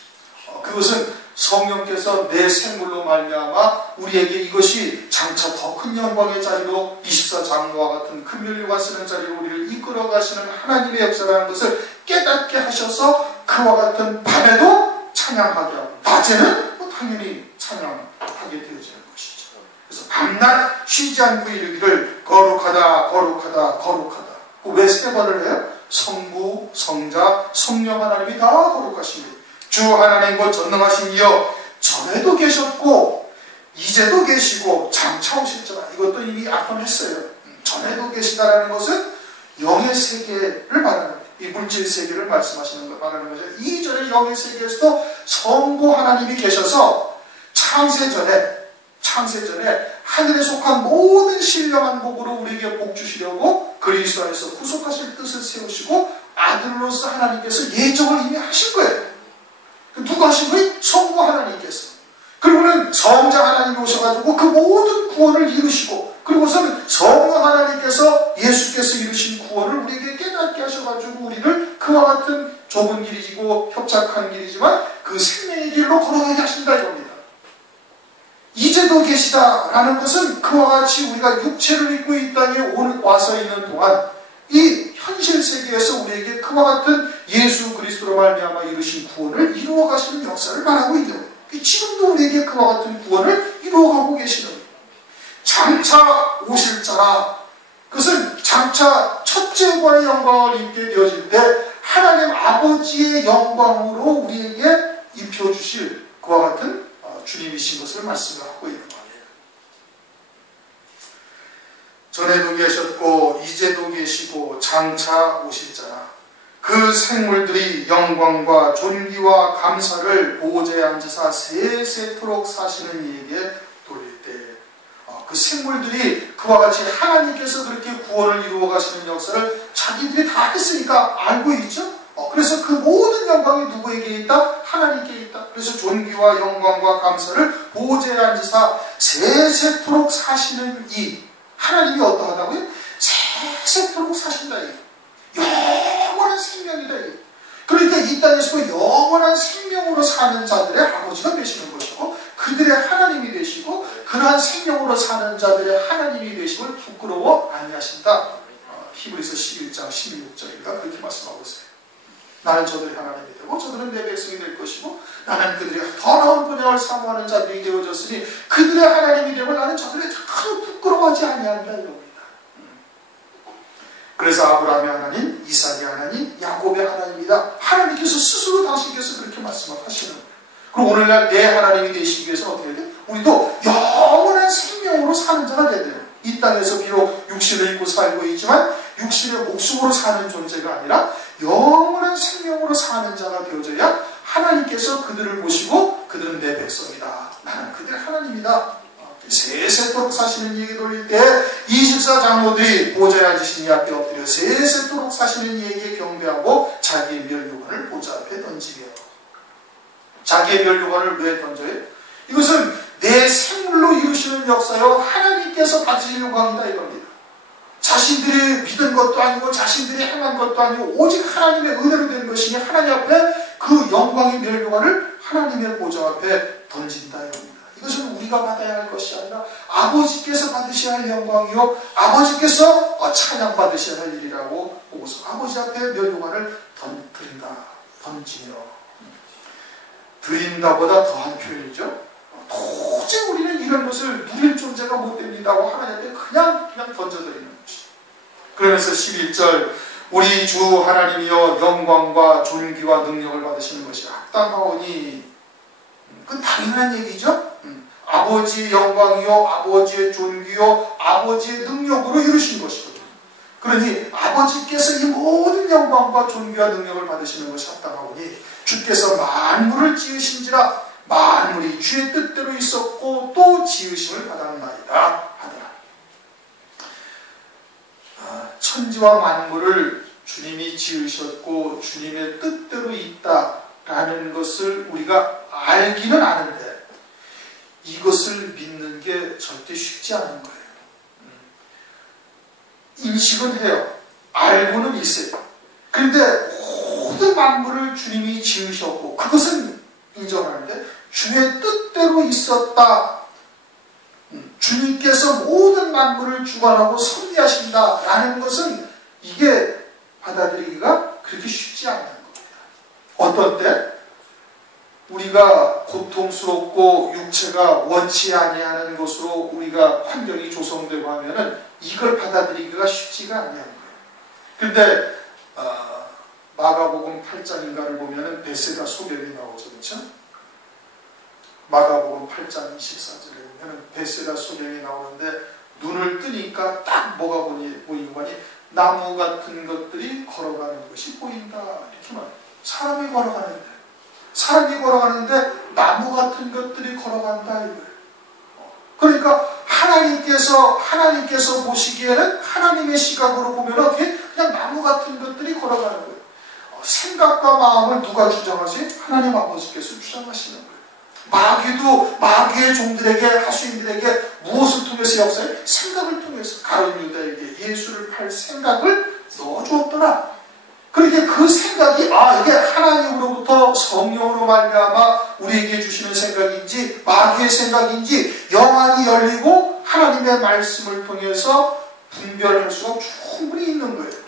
그것은 성령께서 내 생물로 말미암아 우리에게 이것이 장차 더 큰 영광의 자리로 24장로와 같은 금요일과 쓰는 자리로 우리를 이끌어 가시는 하나님의 역사라는 것을 깨닫게 하셔서 그와 같은 밤에도 찬양하게 하고 낮에는 당연히 찬양하게 되어지는 것이죠. 그래서 밤낮 쉬지 않고 이르기를 거룩하다 거룩하다 거룩하다. 왜 세 번을 해요? 성부, 성자, 성령 하나님이 다 거룩하십니다. 주 하나님 곧 전능하신 이여 전에도 계셨고 이제도 계시고 장차 오실지라. 이것도 이미 앞번했어요. 전에도 계시다라는 것은 영의 세계를 말하는 거예요. 이 물질 세계를 말씀하시는 거 말하는 거죠. 이전에 영의 세계에서도 성부 하나님이 계셔서 창세 전에 하늘에 속한 모든 신령한 복으로 우리에게 복 주시려고 그리스도 안에서 구속하실 뜻을 세우시고 아들로서 하나님께서 예정을 이미 하신 거예요. 누가 하신 거예요? 성부 하나님께서. 그리고는 성자 하나님이 오셔가지고 그 모든 구원을 이루시고, 그리고서는 성령 하나님께서 예수께서 이루신 구원을 우리에게 깨닫게 하셔가지고 우리를 그와 같은 좁은 길이고 협착한 길이지만 그 생명의 길로 걸어가게 하신다 이겁니다. 이제도 계시다라는 것은 그와 같이 우리가 육체를 입고 이 땅에 와서 있는 동안 이 현실 세계에서 우리에게 그와 같은 예수 그리스도로 말미암아 이루신 구원을 이루어 가시는 역사를 말하고 있는 거예요. 지금도 우리에게 그와 같은 구원을 이루어가고 계시는 거예요. 장차 오실 자라, 그것은 장차 첫째과의 영광을 입게 되어질 때 하나님 아버지의 영광으로 우리에게 입혀주실 그와 같은 주님이신 것을 말씀을 하고 있는 거예요. 전에도 계셨고 이제도 계시고 장차 오실 자라, 그 생물들이 영광과 존귀와 감사를 보좌에 앉으사 세세토록 사시는 이에게 돌릴 때, 그 생물들이 그와 같이 하나님께서 그렇게 구원을 이루어 가시는 역사를 자기들이 다 했으니까 알고 있죠. 그래서 그 모든 영광이 누구에게 있다? 하나님께 있다. 그래서 존귀와 영광과 감사를 보좌에 앉으사 세세토록 사시는 이 하나님이 어떠하다고요? 세세토록 사신다. 영원한 생명이다. 그러니까 이 땅에서 영원한 생명으로 사는 자들의 아버지가 되시는 것이고, 그들의 하나님이 되시고, 그러한 생명으로 사는 자들의 하나님이 되심을 부끄러워 아니하신다. 히브리서 11장 16절인가 그렇게 말씀하고 있어요. 나는 저들의 하나님이 되고 저들은 내 백성이 될 것이고, 나는 그들이 더 나은 분양을 사모하는 자들이 되어졌으니 그들의 하나님이 되고 나는 저들의 참 부끄러워하지 아니한다 이겁니다. 그래서 아브라함의 하나님, 이삭의 하나님, 야곱의 하나님이다. 하나님께서 스스로 당신께서 그렇게 말씀을 하시는 거예요. 그리고 오늘날 내 하나님이 되시기 위해서 어떻게 해야 돼요? 우리도 영원한 생명으로 사는 자가 돼야 돼요. 이 땅에서 비록 육신을 입고 살고 있지만 육신의 목숨으로 사는 존재가 아니라 영원한 생명으로 사는 자가 되어져야 하나님께서 그들을 보시고 그들은 내 백성이다. 나는 그들의 하나님이다. 세세토록 사시는 이에게 돌릴 때 24장로들이 보좌에 앉으신 이 앞에 엎드려 세세토록 사시는 이에게 경배하고 자기의 멸류관을 보좌 앞에 던지며. 자기의 멸류관을 왜 던져요? 이것은 내 생물로 이루시는 역사요 하나님께서 받으실 영광이다 이겁니다. 자신들이 믿은 것도 아니고 자신들이 행한 것도 아니고 오직 하나님의 은혜로 된 것이니 하나님 앞에 그 영광의 멸류관을 하나님의 보좌 앞에 던진다 이겁니다. 이것은 우리가 받아야 할 것이 아니라 아버지께서 받으셔야 할 영광이요 아버지께서 찬양받으셔야 할 일이라고 보고서 아버지 앞에 멸류관을 던지며. 드린다보다 더한 표현이죠. 도저히 우리는 이런 것을 누릴 존재가 못 됩니다고 하나님 앞에 그냥 그냥 던져드리는 것이. 그러면서 11절 우리 주 하나님이여 영광과 존귀와 능력을 받으시는 것이 합당하오니, 그건 당연한 얘기죠. 아버지의 영광이요 아버지의 존귀요 아버지의 능력으로 이루신 것이거든요. 그러니 아버지께서 이 모든 영광과 존귀와 능력을 받으시는 것이 합당하오니 주께서 만물을 지으신지라 만물이 주의 뜻대로 있었고 또 지으심을 받았나이다 하더라. 천지와 만물을 주님이 지으셨고 주님의 뜻대로 있다라는 것을 우리가 알기는 아는데 이것을 믿는 게 절대 쉽지 않은 거예요. 인식은 해요. 알고는 있어요. 그런데 모든 만물을 주님이 지으셨고 그것은 인정하는데 주의 뜻대로 있었다. 주님께서 모든 만물을 주관하고 섭리하신다라는 것은 이게 받아들이기가 그렇게 쉽지 않은 겁니다. 어떤 때 우리가 고통스럽고 육체가 원치 아니하는 것으로 우리가 환경이 조성되고 하면은 이걸 받아들이기가 쉽지가 않냐는 거예요. 근데 마가복음 8장인가를 보면은 베세다 소경이 나오죠, 그렇죠? 마가복음 8장 24절에 보면은 베세다 소경이 나오는데 눈을 뜨니까 딱 뭐가 보이는 거니? 나무 같은 것들이 걸어가는 것이 보인다 이렇게 말해요. 사람이 걸어가는데 나무 같은 것들이 걸어간다 이거예요. 그러니까 하나님께서 보시기에는 하나님의 시각으로 보면 어떻게 그냥 나무 같은 것들이 걸어가는 거예요. 생각과 마음을 누가 주장하지? 하나님 아버지께서 주장하시는 거예요. 마귀의 종들에게 하수인들에게 무엇을 통해서 역사해? 생각을 통해서 가룟 유다에게 예수를 팔 생각을 넣어주었더라. 그러니까 그 생각이 이게 하나님으로부터 성령으로 말미암아 우리에게 주시는 생각인지 마귀의 생각인지 영안이 열리고 하나님의 말씀을 통해서 분별할 수가 충분히 있는 거예요.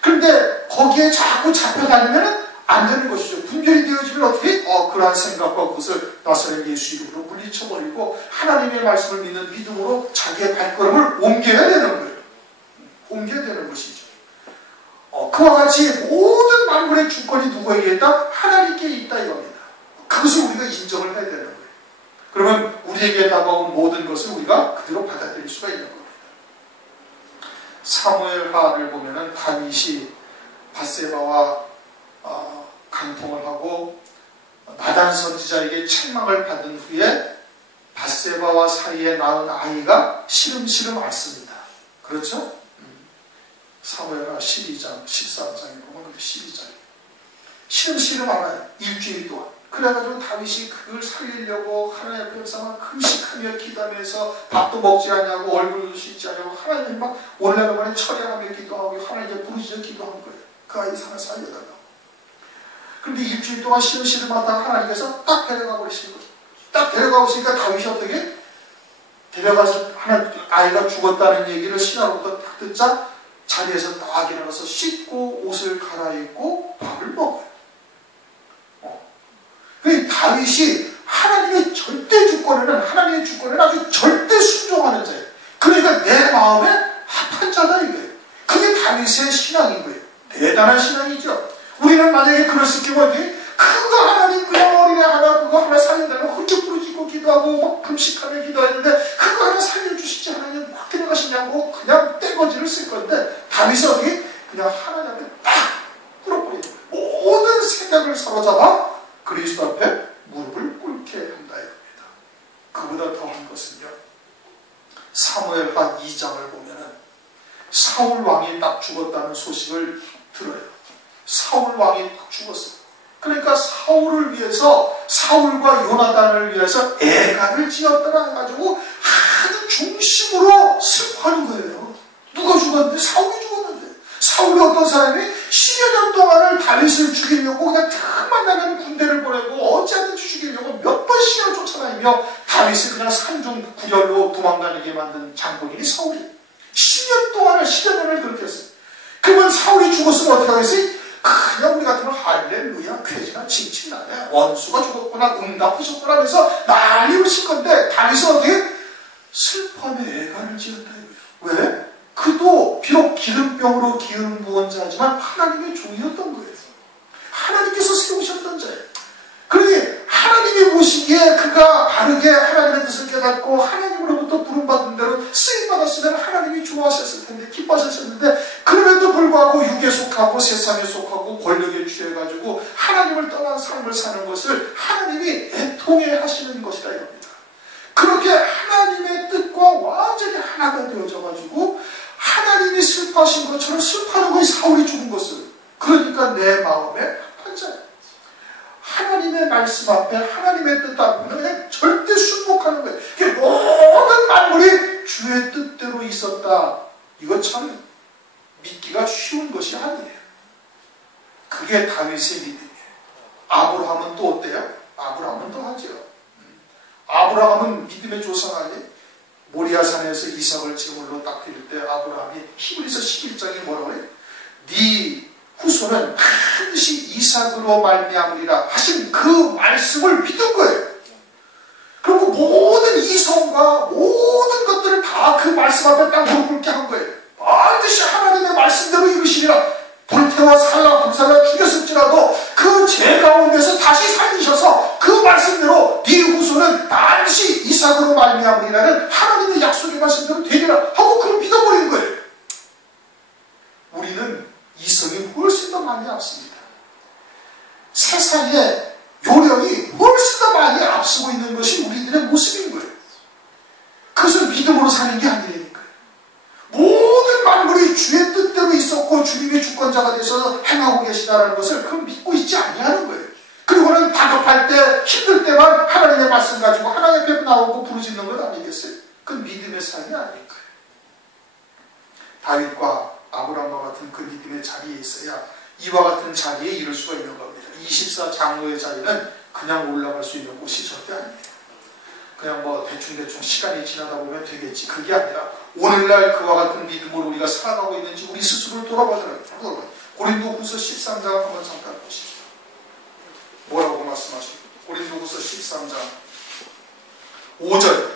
그런데 거기에 자꾸 잡혀다니면 안 되는 것이죠. 분별이 되어지면 어떻게? 그러한 생각과 그것을 나사렛 예수 이름으로 물리쳐버리고 하나님의 말씀을 믿는 믿음으로 자기의 발걸음을 옮겨야 되는 거예요. 옮겨야 되는 것이죠. 그와 같이 모든 만물의 주권이 누구에게 있다? 하나님께 있다 이겁니다. 그것을 우리가 인정을 해야 되는 거예요. 그러면 우리에게 다가온 모든 것을 우리가 그대로 받아들일 수가 있는 겁니다. 사무엘하를 보면은 다윗이 밧세바와 간통을 하고 나단 선지자에게 책망을 받은 후에 밧세바와 사이에 낳은 아이가 시름시름 앓습니다. 그렇죠? 사무엘하 12장, 13장에 보면 그 12장에 시름시름 앓아요. 일주일 동안. 그래가지고 다윗이 그걸 살리려고 하나님 앞에서 금식하며 기도하면서 밥도 먹지 않냐고 얼굴도 씻지 않냐고 하나님 막 올라가면 철야하며 기도하고 하나님께 부르짖어 기도한 거예요. 그 아이 하나 살려달라고. 그런데 일주일 동안 시름시름 하다가 하나님께서 딱 데려가 버리신 거예요. 딱 데려가 보시니까 다윗이 어떻게? 데려가서 아이가 죽었다는 얘기를 신하로부터 딱 듣자 자리에서 딱 일어나서 씻고 옷을 갈아입고 밥을 먹어요. 그 다윗이 하나님의 절대 주권에는 하나님의 주권에는 아주 절대 순종하는 자예요. 그러니까 내 마음에 합한 자다 이거예요. 그게 다윗의 신앙인 거예요. 대단한 신앙이죠. 우리는 만약에 그랬을 경우에 그거 하나님 그냥 어린애 하나 그거 하나 살려달라고 혼자 부르짖고 기도하고 막 금식하며 기도했는데 그거 하나 살려주시지 하나님 막 데려가시냐고 그냥 떼거지를 쓸 건데 다윗이 어떻게 그냥 하나님 앞에 딱 꿇어버리는 거예요. 모든 생각을 사로잡아 그리스도 앞에 무릎을 꿇게 한다 이겁니다. 그보다 더한 것은요. 사무엘하 2장을 보면은 사울 왕이 딱 죽었다는 소식을 들어요. 사울 왕이 딱 죽었어요. 그러니까 사울을 위해서 사울과 요나단을 위해서 애가를 지었더라 해가지고 아주 중심으로 슬퍼하는 거예요. 누가 죽었는데? 사울이 죽었는데. 사울이 어떤 사람이 10여 년 동안을 다윗을 죽이려고 그냥 틈만 나면 군대를 보내고 어찌하든지 죽이려고 몇 번씩이나 쫓아다니며 다윗을 그냥 산중 구렬로 도망다니게 만든 장본인이 사울이에요. 10여 년을 그렇게 했어요. 그러면 사울이 죽었으면 어떻게 하겠어요? 그냥 우리 같으면 할렐루야 쾌지나 칭칭나네 원수가 죽었구나 응답하셨구나 하면서 난리를 칠 건데 다윗은 어떻게? 슬퍼하며 애가를 지었다 이거예요. 왜? 그도 비록 기름병으로 기름 부은 자지만 하나님의 종이었던 거예요. 하나님께서 세우셨던 자예요. 그러니 하나님이 보시기에 그가 바르게 하나님의 뜻을 깨닫고 하나님으로부터 부름받은 대로 쓰임받았으면 하나님이 좋아하셨을 텐데, 기뻐하셨는데, 그럼에도 불구하고 육에 속하고 세상에 속하고 권력에 취해가지고 하나님을 떠난 삶을 사는 것을 하나님이 애통해 하시는 것이라 이겁니다. 그렇게 하나님의 뜻과 완전히 하나가 되어져가지고 하나님이 슬퍼하신 것처럼 슬퍼하는 거에 사울이 죽은 것을, 그러니까 내 마음에 합한 자예요. 하나님의 말씀 앞에 하나님의 뜻 앞에 그냥 절대 순복하는 거예요. 모든 만물이 주의 뜻대로 있었다. 이거 참 믿기가 쉬운 것이 아니에요. 그게 다윗의 믿음이에요. 아브라함은 또 어때요? 아브라함은 또 하죠. 아브라함은 믿음의 조상 아니에요? 모리아산에서 이삭을 제물로 딱 드릴 때 아브라함이 히브리서 11장에 뭐라고 해요? 네 후손은 반드시 이삭으로 말미암으리라 하신 그 말씀을 믿은 거예요. 그리고 모든 이성과 모든 것들을 다 그 말씀 앞에 딱 무릎 꿇게 한 거예요. 반드시 하나님의 말씀대로 이루시리라. 불태워 살라 불살라 죽였을지라도 그 죄 가운데서 다시 살리셔서 그 말씀대로 네 후손은 반드시 이삭으로 말미암으리라는 하나님의 약속의 말씀대로 되리라 하고 그걸 믿어버린 거예요. 우리는 이성이 훨씬 더 많이 앞섭니다. 세상의 요령이 훨씬 더 많이 앞서고 있는 것이 우리들의 모습인 거예요. 그것을 믿음으로 사는 게 아니라니까요. 모든 만물이 주의 뜻대로 있었고 주님의 주권자가 되셔서 행하고 계시다는 것을 그걸 믿고 있지 아니하는 거예요. 그리고는 다급할 때 힘들 때만 하나님의 말씀 가지고 하나님 앞에 나오고 부르짖는 것 아니겠어요? 그건 믿음의 삶이 아닐까요? 다윗과 아브라함과 같은 그 믿음의 자리에 있어야 이와 같은 자리에 이를 수가 있는 겁니다. 24 장로의 자리는 그냥 올라갈 수 있는 곳이 절대 아닙니다. 그냥 뭐 대충 시간이 지나다 보면 되겠지. 그게 아니라 오늘날 그와 같은 믿음으로 우리가 살아가고 있는지 우리 스스로를 돌아보자는 거예요. 고린도후서 13장 한번 잠깐 보십시오. 뭐라고 말씀하십니까? 고린도후서 13장 5절.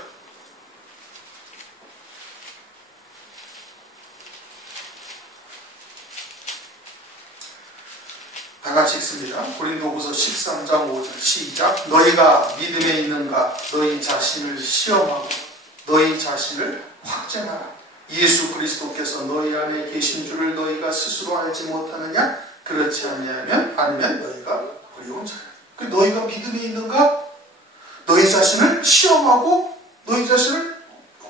다 같이 읽습니다. 고린도후서 13장 5절 시작. 너희가 믿음에 있는가? 너희 자신을 시험하고 너희 자신을 확증하라. 예수 그리스도께서 너희 안에 계신 줄을 너희가 스스로 알지 못하느냐? 그렇지 아니면 너희가 어려운 자라. 너희가 믿음에 있는가? 너희 자신을 시험하고 너희 자신을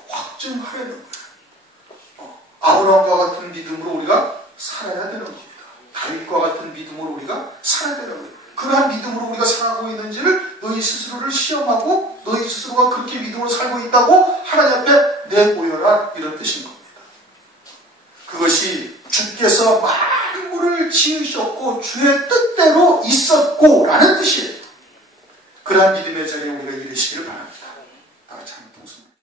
확증하라는 거예요. 아브라함과 같은 믿음으로 우리가 살아야 되는 겁니다. 다윗과 같은 믿음으로 우리가 살아야 되는 거예요. 그러한 믿음으로 우리가 살아가고 있는지를 너희 스스로를 시험하고 너희 스스로가 그렇게 믿음으로 살고 있다고 하나님 앞에 내보여라, 이런 뜻인 겁니다. 그것이 주께서 만물을 지으셨고 주의 뜻대로 있었고 라는 뜻이에요. 그러한 믿음의 자리에 우리가 이르시기를 바랍니다.